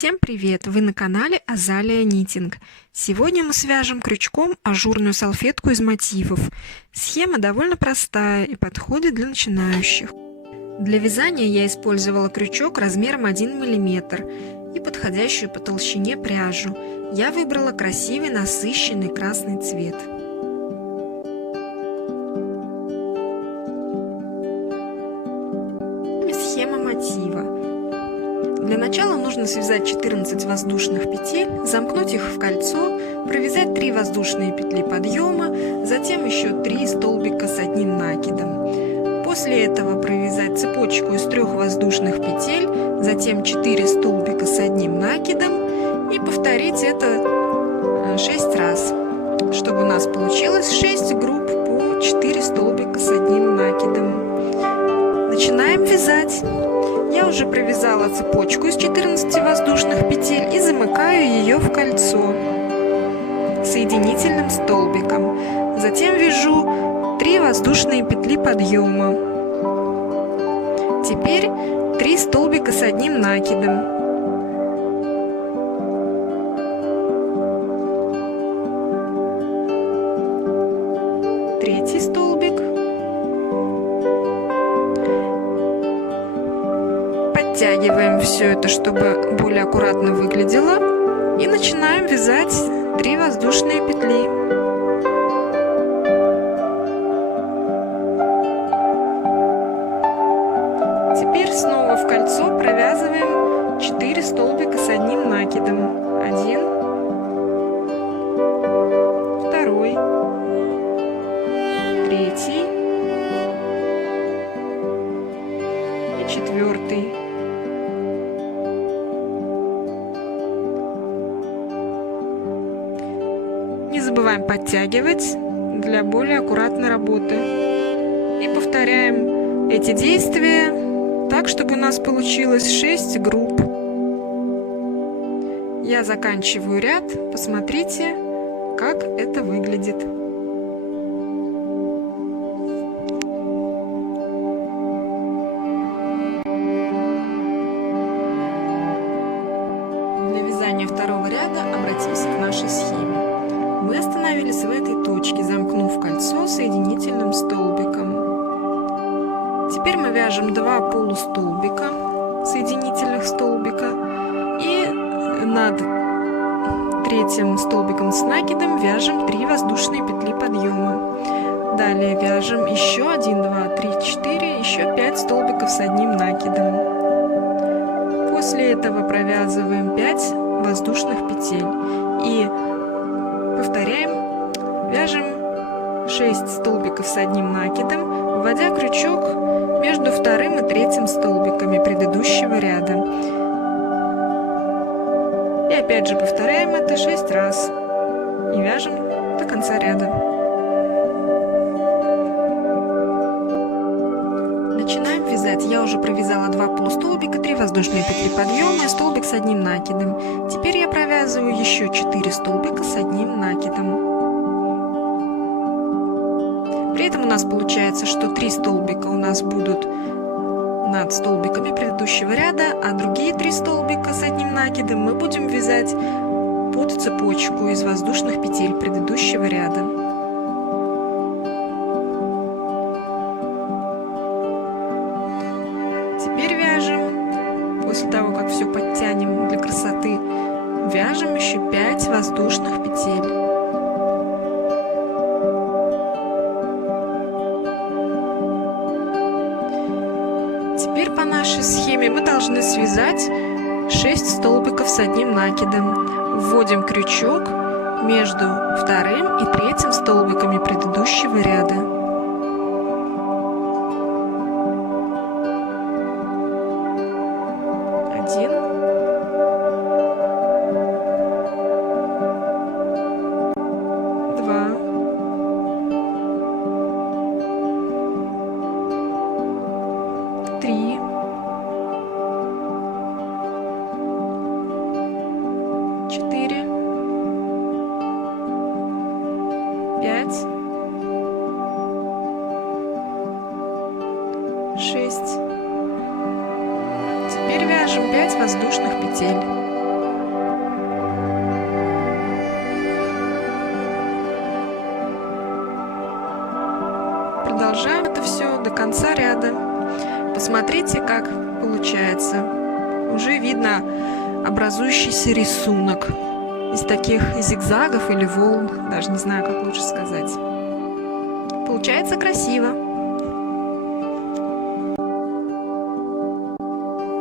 Всем привет! Вы на канале Азалия Нитинг. Сегодня мы свяжем крючком ажурную салфетку из мотивов. Схема довольно простая и подходит для начинающих. Для вязания я использовала крючок размером 1 мм и подходящую по толщине пряжу. Я выбрала красивый насыщенный красный цвет. Схема мотива. Для начала нужно связать 14 воздушных петель, замкнуть их в кольцо, провязать 3 воздушные петли подъема, затем еще 3 столбика с одним накидом. После этого провязать цепочку из 3 воздушных петель, затем 4 столбика с одним накидом и повторить это 6 раз, чтобы у нас получилось 6 групп по 4 столбика с одним накидом. Начинаем вязать. Я уже провязала цепочку из 14 воздушных петель и замыкаю ее в кольцо соединительным столбиком. Затем вяжу 3 воздушные петли подъема. Теперь 3 столбика с одним накидом. Третий столбик. Подтягиваем все это, чтобы более аккуратно выглядело, и начинаем вязать 3 воздушные петли. Теперь снова в кольцо провязываем 4 столбика с одним накидом. 1, 2, 3 и 4. Не забываем подтягивать для более аккуратной работы. И повторяем эти действия так, чтобы у нас получилось 6 групп. Я заканчиваю ряд. Посмотрите, как это выглядит. Для вязания второго ряда обратимся к нашей схеме. Мы остановились в этой точке, замкнув кольцо соединительным столбиком. Теперь мы вяжем 2 полустолбика соединительных столбика и над третьим столбиком с накидом вяжем 3 воздушные петли подъема. Далее вяжем еще 1, 2, 3, 4, еще 5 столбиков с одним накидом. После этого провязываем 5 воздушных петель и повторяем, вяжем 6 столбиков с одним накидом, вводя крючок между вторым и третьим столбиками предыдущего ряда. И опять же повторяем это 6 раз и вяжем до конца ряда. Начинаем вязать. Я уже провязала 2 полустолбика, 3 воздушные петли подъема и столбик с одним накидом. Теперь я провязываю еще 4 столбика с одним накидом. При этом у нас получается, что 3 столбика у нас будут над столбиками предыдущего ряда, а другие 3 столбика с одним накидом мы будем вязать под цепочку из воздушных петель предыдущего ряда. Теперь вяжем, после того, как все подтянем для красоты, вяжем еще 5 воздушных петель. Теперь по нашей схеме мы должны связать 6 столбиков с одним накидом. Вводим крючок между вторым и третьим столбиками предыдущего ряда. Теперь вяжем 5 воздушных петель. конца ряда. Посмотрите, как получается. Уже видно образующийся рисунок из таких зигзагов или волн, даже не знаю, как лучше сказать. Получается красиво.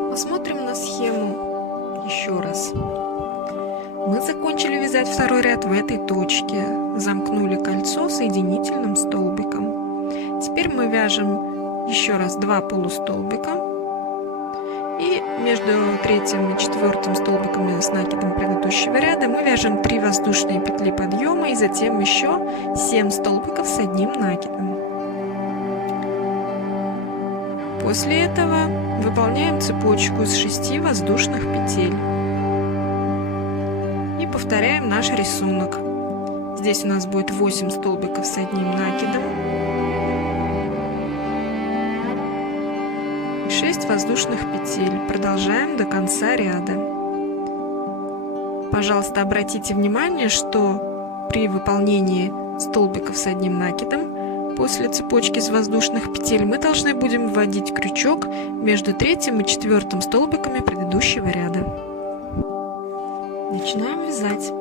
Посмотрим на схему еще раз. Мы закончили вязать второй ряд в этой точке, замкнули кольцо соединительным столбиком. Теперь мы вяжем еще раз 2 полустолбика, и между третьим и четвертым столбиками с накидом предыдущего ряда мы вяжем 3 воздушные петли подъема и затем еще 7 столбиков с одним накидом. После этого выполняем цепочку из 6 воздушных петель. Повторяем наш рисунок. Здесь у нас будет 8 столбиков с одним накидом, 6 воздушных петель. Продолжаем до конца ряда. Пожалуйста, обратите внимание, что при выполнении столбиков с одним накидом после цепочки из воздушных петель мы должны будем вводить крючок между третьим и четвертым столбиками предыдущего ряда. Начинаем вязать.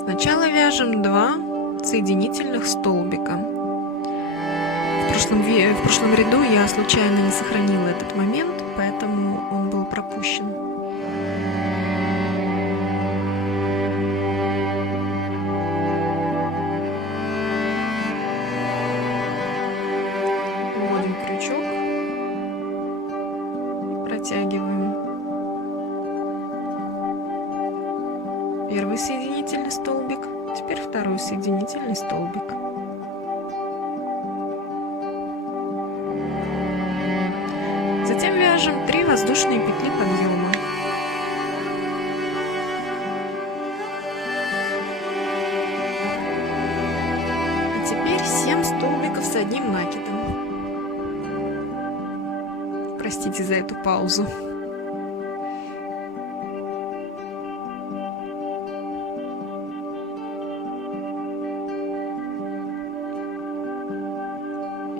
Сначала вяжем 2 соединительных столбика. В прошлом ряду я случайно не сохранила этот момент, поэтому он был пропущен. Вводим крючок, протягиваем. Первый соединительный столбик, теперь второй соединительный столбик. Затем вяжем 3 воздушные петли подъема. И теперь 7 столбиков с одним накидом. Простите за эту паузу.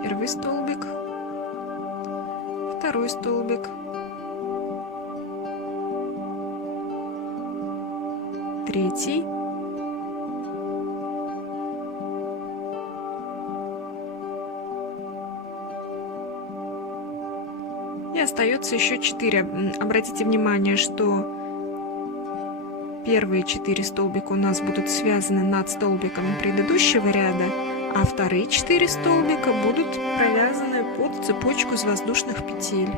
Первый столбик, второй столбик, третий, и остается еще 4. Обратите внимание, что первые 4 столбика у нас будут связаны над столбиками предыдущего ряда, а вторые 4 столбика будут провязаны под цепочку из воздушных петель.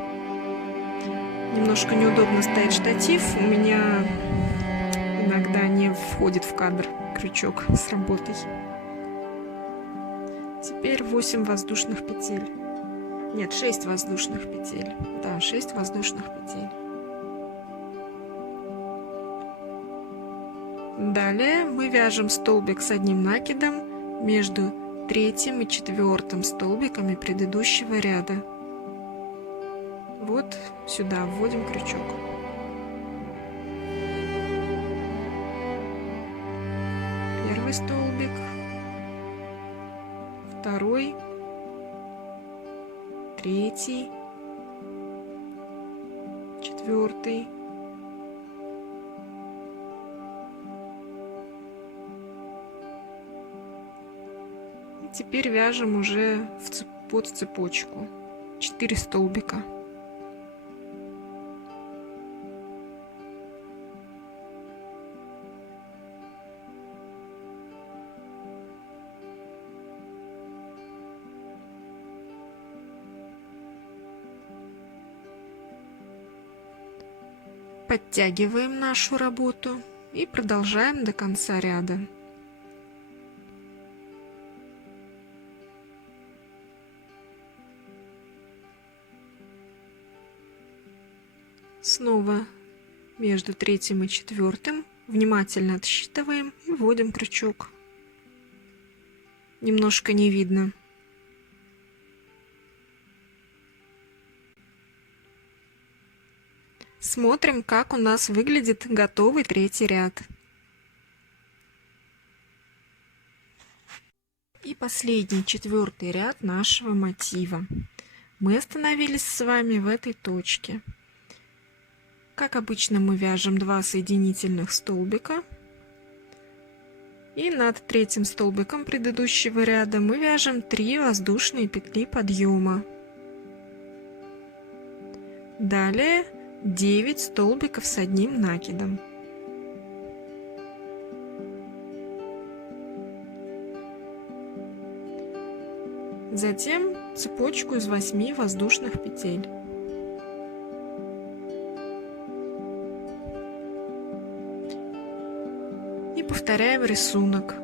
Немножко неудобно стоит штатив, у меня иногда не входит в кадр крючок с работой. Теперь 8 воздушных петель. Нет, 6 воздушных петель. Да, 6 воздушных петель. Далее мы вяжем столбик с одним накидом между третьим и четвертым столбиками предыдущего ряда. Вот сюда вводим крючок. Первый столбик, второй, третий, четвертый, теперь вяжем уже под цепочку 4 столбика. Подтягиваем нашу работу и продолжаем до конца ряда. Снова между третьим и четвертым внимательно отсчитываем и вводим крючок. Немножко не видно. Смотрим, как у нас выглядит готовый третий ряд. И последний, четвертый ряд нашего мотива. Мы остановились с вами в этой точке. Как обычно, мы вяжем 2 соединительных столбика. И над третьим столбиком предыдущего ряда мы вяжем 3 воздушные петли подъема. Далее 9 столбиков с одним накидом. Затем цепочку из 8 воздушных петель. И повторяем рисунок.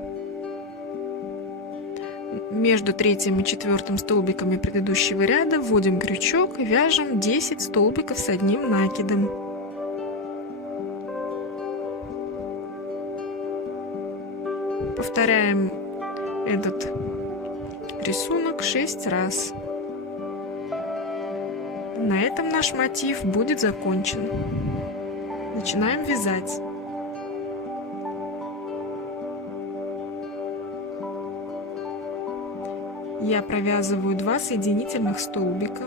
Между третьим и четвертым столбиками предыдущего ряда вводим крючок и вяжем 10 столбиков с одним накидом. Повторяем этот рисунок 6 раз. На этом наш мотив будет закончен. Начинаем вязать. Я провязываю 2 соединительных столбика.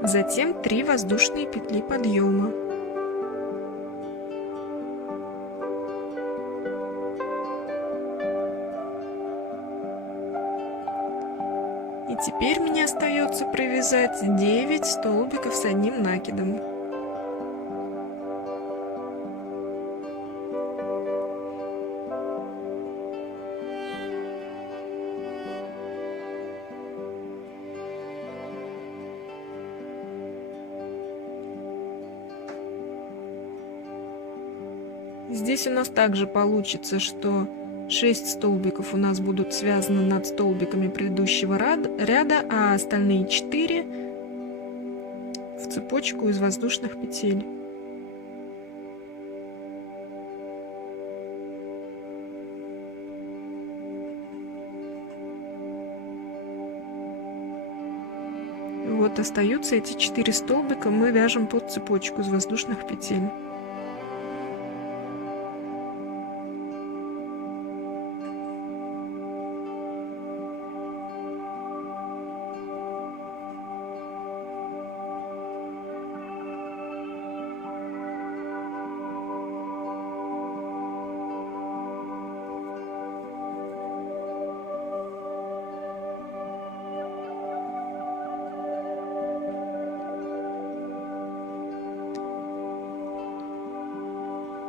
Затем 3 воздушные петли подъема. И теперь мне остается провязать 9 столбиков с одним накидом. Здесь у нас также получится, что 6 столбиков у нас будут связаны над столбиками предыдущего ряда, а остальные 4 в цепочку из воздушных петель. Вот остаются эти 4 столбика, мы вяжем под цепочку из воздушных петель.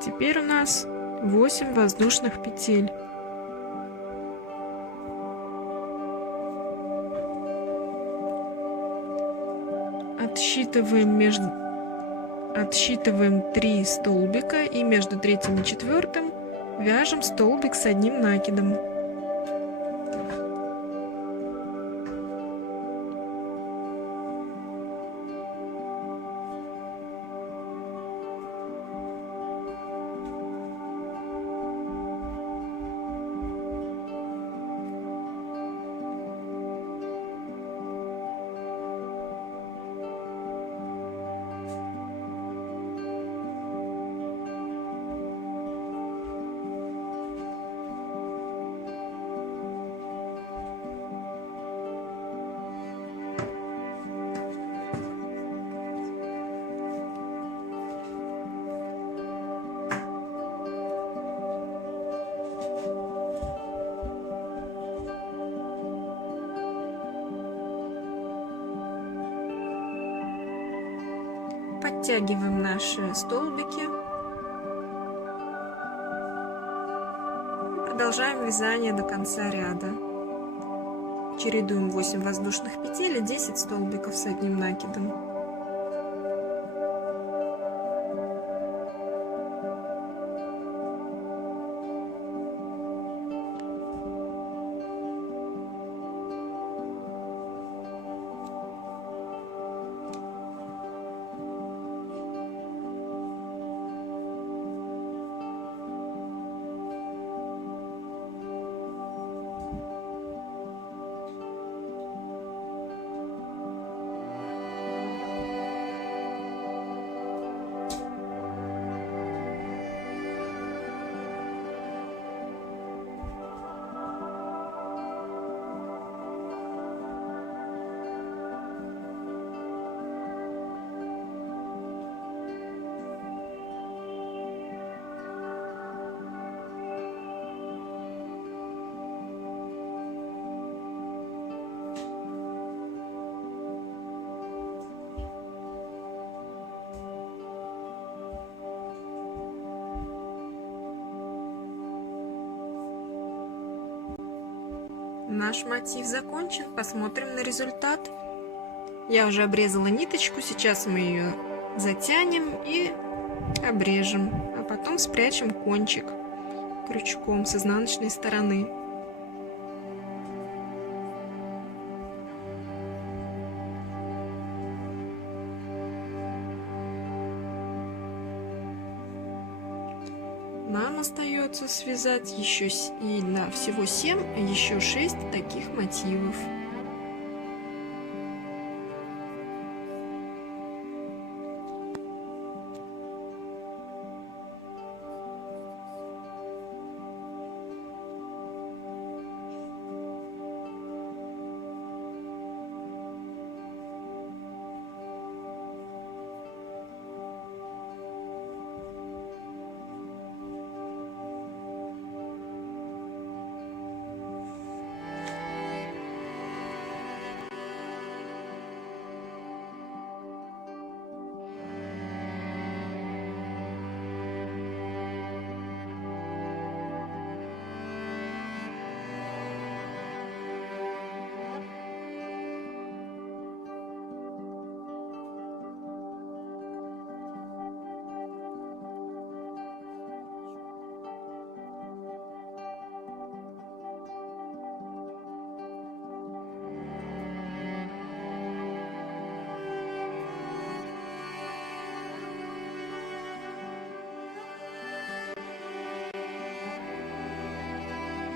Теперь у нас 8 воздушных петель. Отсчитываем 3 столбика и между третьим и четвертым вяжем столбик с одним накидом. Подтягиваем наши столбики. И продолжаем вязание до конца ряда. Чередуем 8 воздушных петель и 10 столбиков с одним накидом. Наш мотив закончен, посмотрим на результат. Я уже обрезала ниточку, сейчас мы ее затянем и обрежем, а потом спрячем кончик крючком с изнаночной стороны. Нам остается связать еще всего 7, а еще 6 таких мотивов.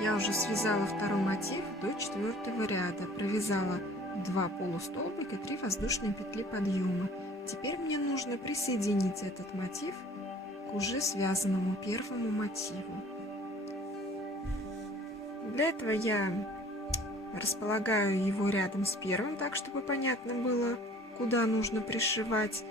Я уже связала второй мотив до 4-го ряда, провязала 2 полустолбика, 3 воздушные петли подъема. Теперь мне нужно присоединить этот мотив к уже связанному первому мотиву. Для этого я располагаю его рядом с первым, так чтобы понятно было, куда нужно пришивать.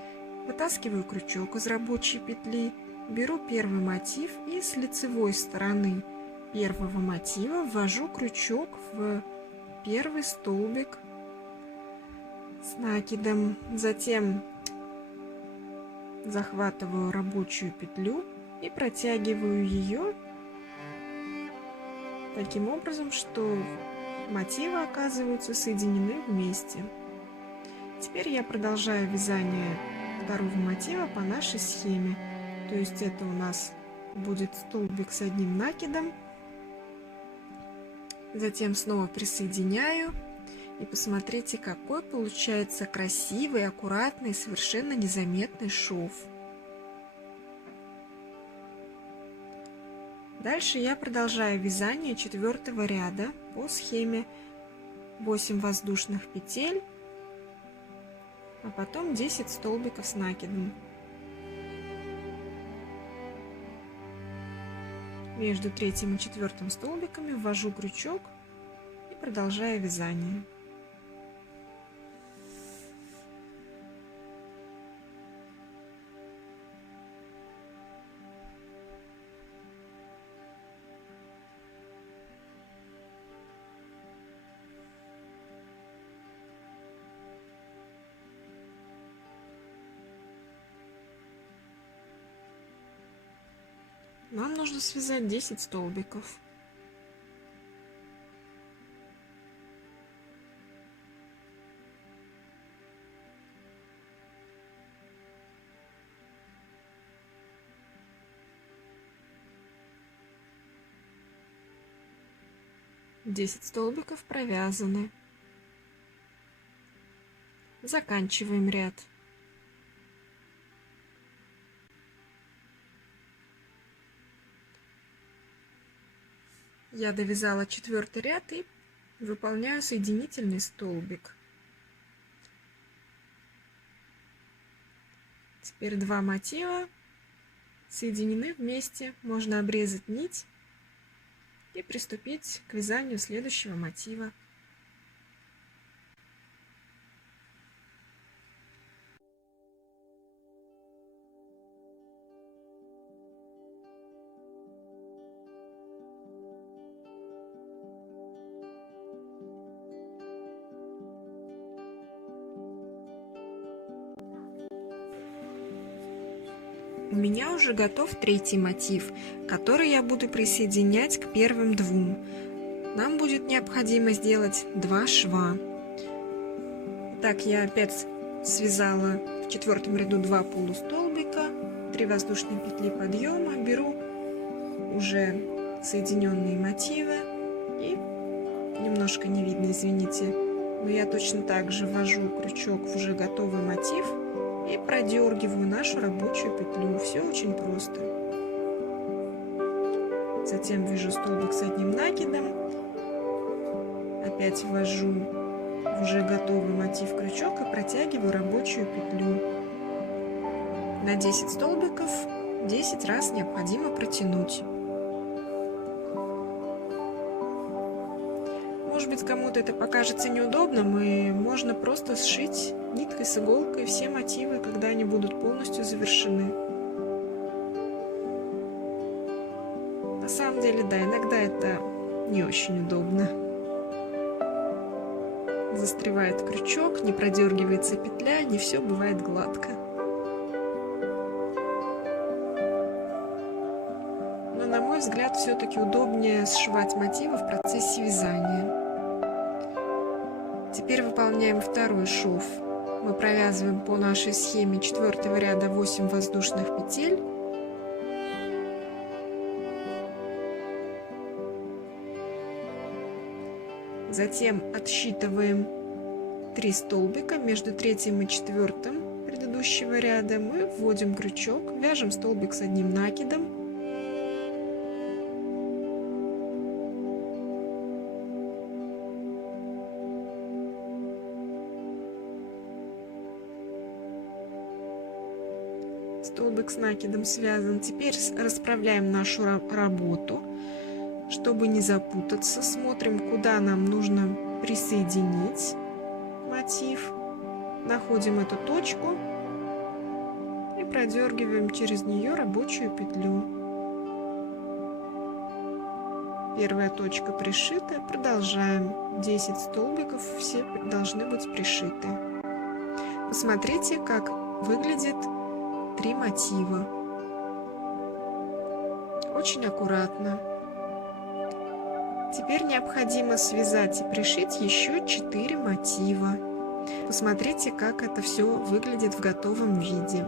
Вытаскиваю крючок из рабочей петли, беру первый мотив и с лицевой стороны первого мотива ввожу крючок в первый столбик с накидом. Затем захватываю рабочую петлю и протягиваю ее таким образом, что мотивы оказываются соединены вместе. Теперь я продолжаю вязание второго мотива по нашей схеме. То есть это у нас будет столбик с одним накидом. Затем снова присоединяю. И посмотрите, какой получается красивый, аккуратный, совершенно незаметный шов. Дальше я продолжаю вязание 4-го ряда по схеме 8 воздушных петель, а потом 10 столбиков с накидом. Между 3-м и 4-м столбиками ввожу крючок и продолжаю вязание. Нам нужно связать 10 столбиков. Десять столбиков провязаны. Заканчиваем ряд. Я довязала 4-й ряд и выполняю соединительный столбик. Теперь 2 мотива соединены вместе. Можно обрезать нить и приступить к вязанию следующего мотива. У меня уже готов 3-й мотив, который я буду присоединять к первым 2. нам будет необходимо сделать 2 шва. Так, я опять связала в 4 ряду 2 полустолбика, 3 воздушные петли подъема, беру уже соединенные мотивы и немножко не видно, извините, но я точно так же ввожу крючок в уже готовый мотив и продергиваю нашу рабочую петлю. Все очень просто. Затем вяжу столбик с одним накидом, опять ввожу в уже готовый мотив крючок и протягиваю рабочую петлю. На 10 столбиков 10 раз необходимо протянуть. Может быть, кому-то это покажется неудобным, и можно просто сшить ниткой с иголкой все мотивы, когда они будут полностью завершены. На самом деле, да, иногда это не очень удобно. Застревает крючок, не продергивается петля, не все бывает гладко. Но, на мой взгляд, все-таки удобнее сшивать мотивы в процессе вязания. Теперь выполняем второй шов. Мы провязываем по нашей схеме 4 ряда 8 воздушных петель. Затем отсчитываем 3 столбика между 3 и 4 предыдущего ряда. Мы вводим крючок, вяжем столбик с одним накидом. Столбик с накидом связан. Теперь расправляем нашу работу, чтобы не запутаться. Смотрим, куда нам нужно присоединить мотив. Находим эту точку и продергиваем через нее рабочую петлю. Первая точка пришита. Продолжаем. 10 столбиков, все должны быть пришиты. Посмотрите, как выглядит 3 мотива. Очень аккуратно. Теперь необходимо связать и пришить еще 4 мотива. Посмотрите, как это все выглядит в готовом виде.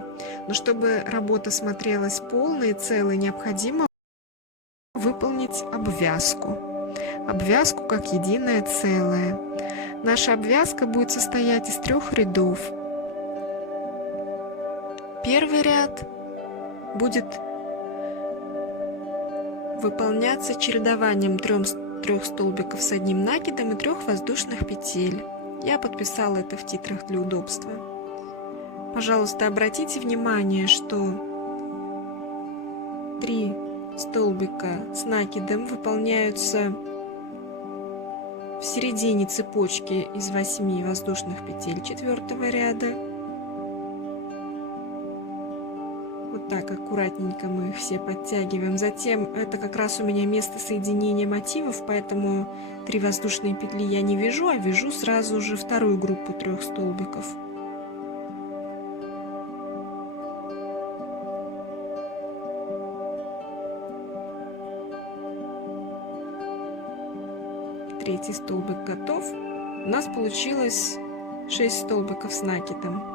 Но чтобы работа смотрелась полной и целой, необходимо выполнить обвязку. Обвязку как единое целое. Наша обвязка будет состоять из 3 рядов. Первый ряд будет выполняться чередованием 3 столбиков с одним накидом и 3 воздушных петель. Я подписала это в титрах для удобства. Пожалуйста, обратите внимание, что 3 столбика с накидом выполняются в середине цепочки из 8 воздушных петель 4 ряда. Вот так аккуратненько мы их все подтягиваем. Затем это как раз у меня место соединения мотивов, поэтому 3 воздушные петли я не вяжу, а вяжу сразу же вторую группу 3 столбиков. Третий столбик готов. У нас получилось 6 столбиков с накидом.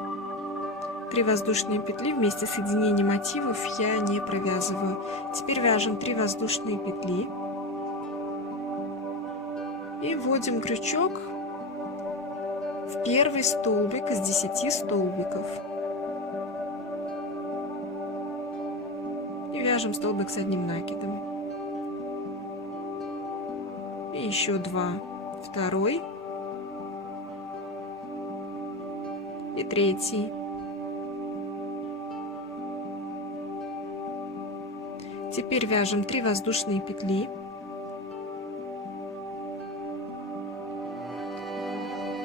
3 воздушные петли вместе с соединением мотивов я не провязываю. Теперь вяжем 3 воздушные петли и вводим крючок в первый столбик из 10 столбиков и вяжем столбик с одним накидом. И еще 2, второй и третий. Теперь вяжем 3 воздушные петли.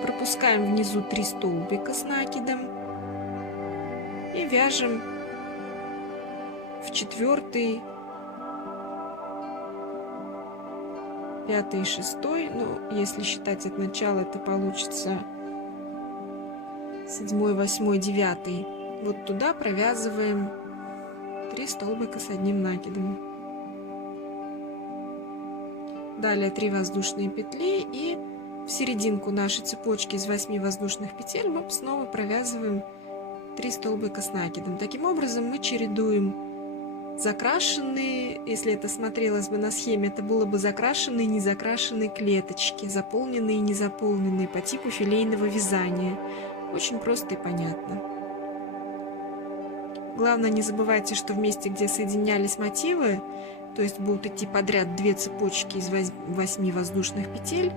Пропускаем внизу 3 столбика с накидом и вяжем в 4, 5 и 6. Ну, если считать от начала, это получится 7, 8, 9. Вот туда провязываем 3 столбика с одним накидом. Далее 3 воздушные петли, и в серединку нашей цепочки из 8 воздушных петель мы снова провязываем 3 столбика с накидом. Таким образом мы чередуем закрашенные, если это смотрелось бы на схеме, это было бы закрашенные и незакрашенные клеточки, заполненные и незаполненные по типу филейного вязания. Очень просто и понятно. Главное, не забывайте, что в месте, где соединялись мотивы, то есть будут идти подряд 2 цепочки из 8 воздушных петель,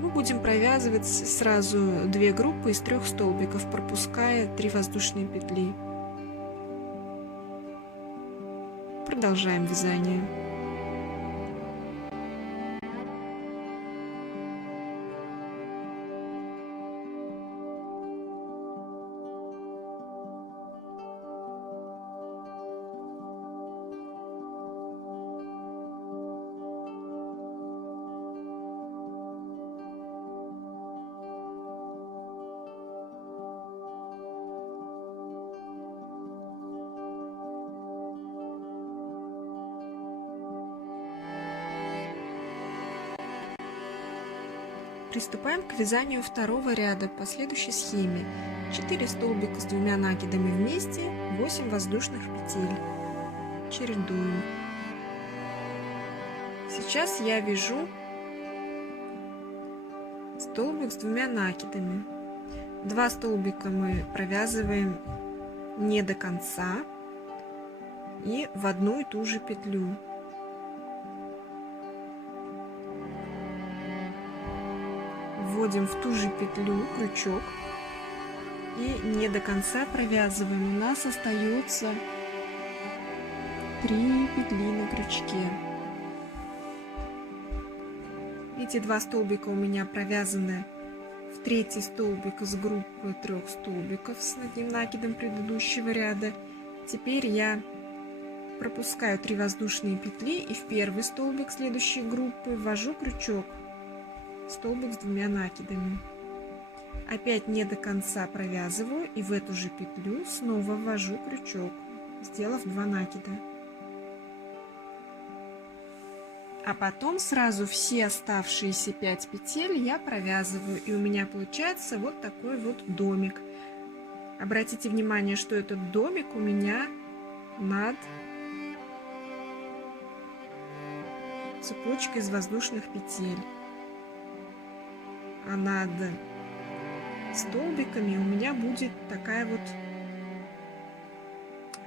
мы будем провязывать сразу 2 группы из 3 столбиков, пропуская 3 воздушные петли. Продолжаем вязание. Приступаем к вязанию второго ряда по следующей схеме. 4 столбика с 2 накидами вместе, 8 воздушных петель. Чередуем. Сейчас я вяжу столбик с 2 накидами. 2 столбика мы провязываем не до конца и в одну и ту же петлю. Вводим в ту же петлю крючок и не до конца провязываем. У нас остается 3 петли на крючке. Эти 2 столбика у меня провязаны в 3-й столбик из группы 3 столбиков с одним накидом предыдущего ряда. Теперь я пропускаю 3 воздушные петли и в 1-й столбик следующей группы ввожу крючок, столбик с 2 накидами. Опять не до конца провязываю и в эту же петлю снова ввожу крючок, сделав 2 накида. А потом сразу все оставшиеся 5 петель я провязываю, и у меня получается вот такой вот домик. Обратите внимание, что этот домик у меня над цепочкой из воздушных петель. А над столбиками у меня будет такая вот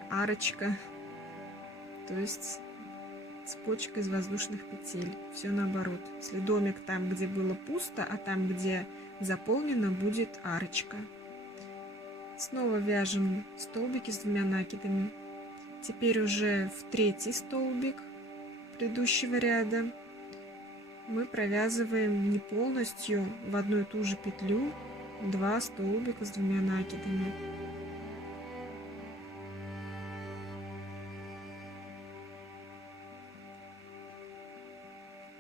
арочка, то есть цепочка из воздушных петель. Все наоборот. Если домик там, где было пусто, а там, где заполнено, будет арочка. Снова вяжем столбики с 2 накидами. Теперь уже в 3-й столбик предыдущего ряда мы провязываем не полностью в одну и ту же петлю 2 столбика с 2 накидами.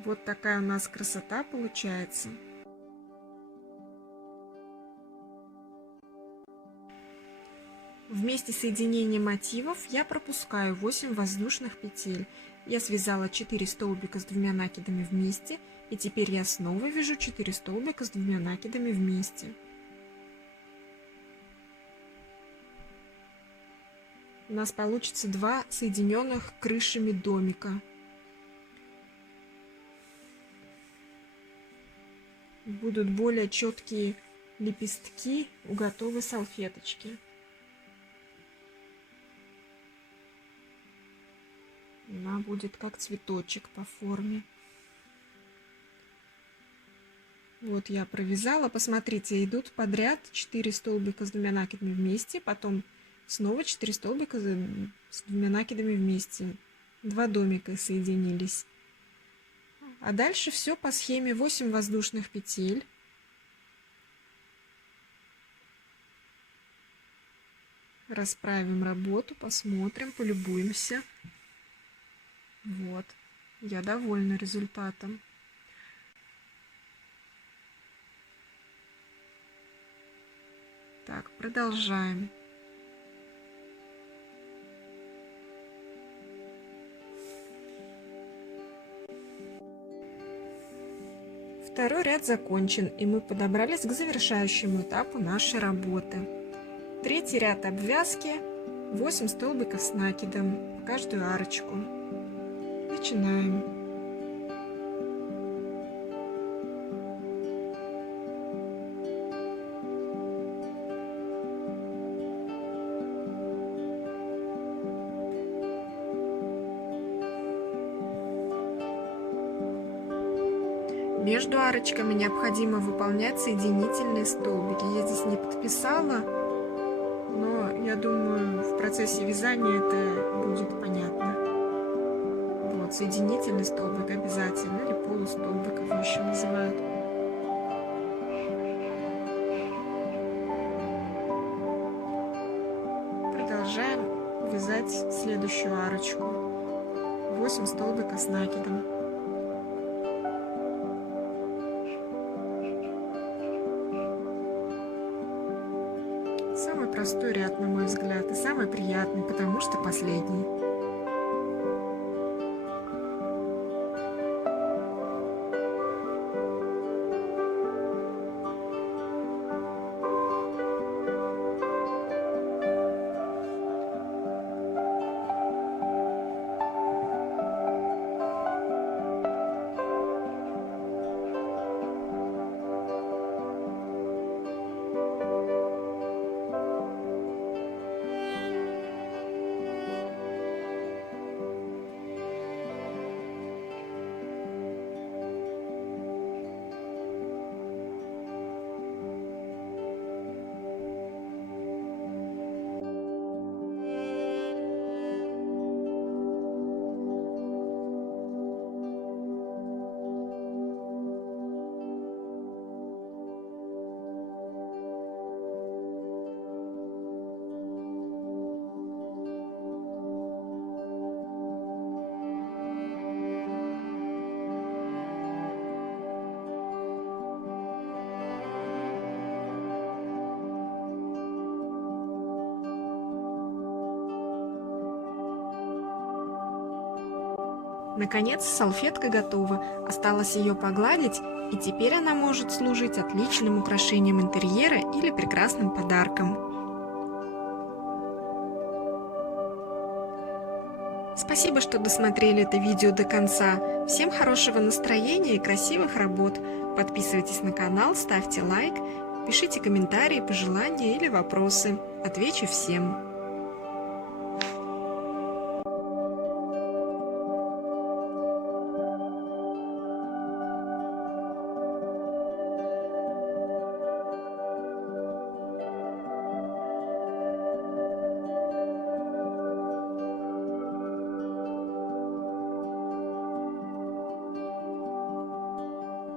Вот такая у нас красота получается. В месте соединения мотивов я пропускаю 8 воздушных петель. Я связала 4 столбика с 2 накидами вместе, и теперь я снова вяжу 4 столбика с 2 накидами вместе. У нас получится 2 соединенных крышами домика. Будут более четкие лепестки у готовой салфеточки. Она будет как цветочек по форме. Вот я провязала. Посмотрите, идут подряд 4 столбика с 2 накидами вместе, потом снова 4 столбика с 2 накидами вместе. 2 домика соединились. А дальше все по схеме: 8 воздушных петель. Расправим работу, посмотрим, полюбуемся. Вот, я довольна результатом. Так, продолжаем. Второй ряд закончен, и мы подобрались к завершающему этапу нашей работы. Третий ряд обвязки, 8 столбиков с накидом в каждую арочку. Начинаем. Между арочками необходимо выполнять соединительные столбики. Я здесь не подписала, но я думаю, в процессе вязания это будет понятно. Вот, соединительный столбик обязательно, или полустолбик его еще называют. Продолжаем вязать следующую арочку. 8 столбиков с накидом. Самый простой ряд, на мой взгляд, и самый приятный, потому что последний. Наконец, салфетка готова, осталось ее погладить, и теперь она может служить отличным украшением интерьера или прекрасным подарком. Спасибо, что досмотрели это видео до конца. Всем хорошего настроения и красивых работ. Подписывайтесь на канал, ставьте лайк, пишите комментарии, пожелания или вопросы. Отвечу всем.